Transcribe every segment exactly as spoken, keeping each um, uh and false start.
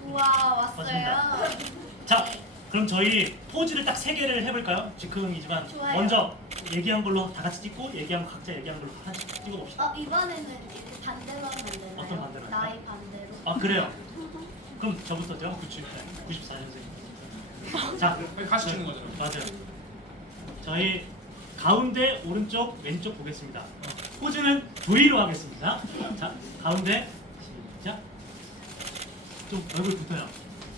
우와 왔어요. 자, 그럼 저희 포즈를 딱 세 개를 해볼까요? 즉흥이지만 좋아요. 먼저 얘기한 걸로 다 같이 찍고 얘기한 거 각자 얘기한 걸로 하나씩 찍어봅시다. 어 이번에는 이렇게 반대로 하면 안 되나요? 어떤 반대로 할까요? 나이 반대로. 아 그래요? 그럼 저부터죠? 구십사 년생. 자, 같이 찍는 거잖아요. 맞아요. 저희 가운데 오른쪽 왼쪽 보겠습니다. 포즈는 V로 하겠습니다. 자, 가운데 시작. 좀 얼굴 붙어요.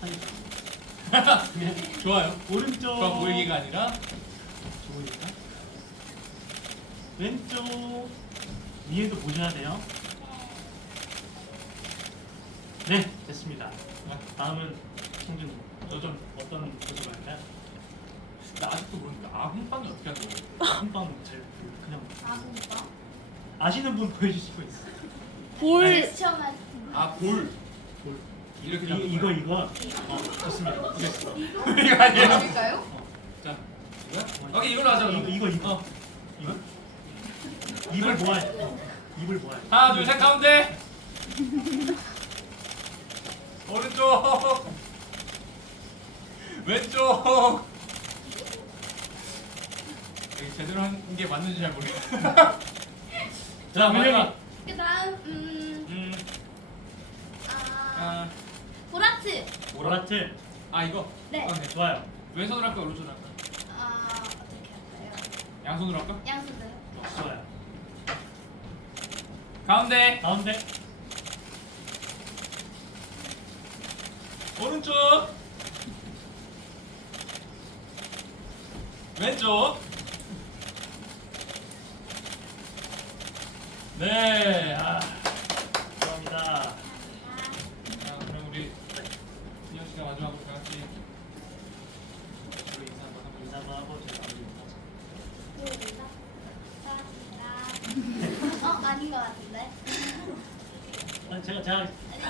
사진. 좋아요. 오른쪽. 좋아 보이기가 아니라 좋으니까. 왼쪽 위에도 보셔야 돼요. 네, 됐습니다. 다음은 성준. 저좀 어떤 포즈로 할까요? 나 아직도 모르는데 아흥빵이 어떻게 하는 거예요? 한방 잘 그냥 아 진짜? 아시는 분 보여주실 수 있어요. 볼. 시청한. 아 볼. 볼. 이렇게 이, 잡는 이거 거야? 이거 어, 좋습니다. 보겠습니다. 이거 아니야. 아닐까요? 자, 이거? 오케이 이걸로 하자. 이거 그럼. 이거 이거 어. 이거 입을 모아야 돼. 입을 모아야 돼. 하나 둘 셋 가운데. 오른쪽. 왼쪽. 이게 제대로 한 게 맞는지 잘 모르겠어. 자, 마지막. 그다음 음. 음. 아. 아, 보라트. 보라트. 아 이거. 네. 아, 네. 좋아요. 왼손으로 할까 오른손으로 할까? 아 어떻게 할까요? 양손으로 할까? 양손으로. 좋아요. 가운데. 가운데. 오른쪽. 왼쪽. 네. 아. 감사합니다. 자, 그럼 우리 진영 씨가 마지막으로 다 같이 우리 인사 한번 하고 인사 한번 하고 제가 감사합니다. 어 아닌 것 같은데. 아니, 제가 제가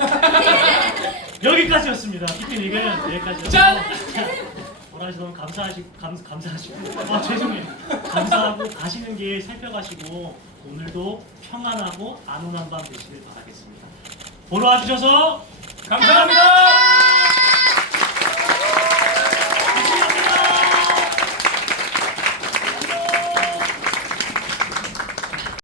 여기까지였습니다. 피피 리그는 여기까지였습니다. 짠! 보라씨 너무 감사하시고 감, 감사하시고 아 죄송해요. 감사하고 가시는 길 살펴가시고 오늘도 평안하고 안온한 밤 되시길 바라겠습니다. 보러 와주셔서 감사합니다.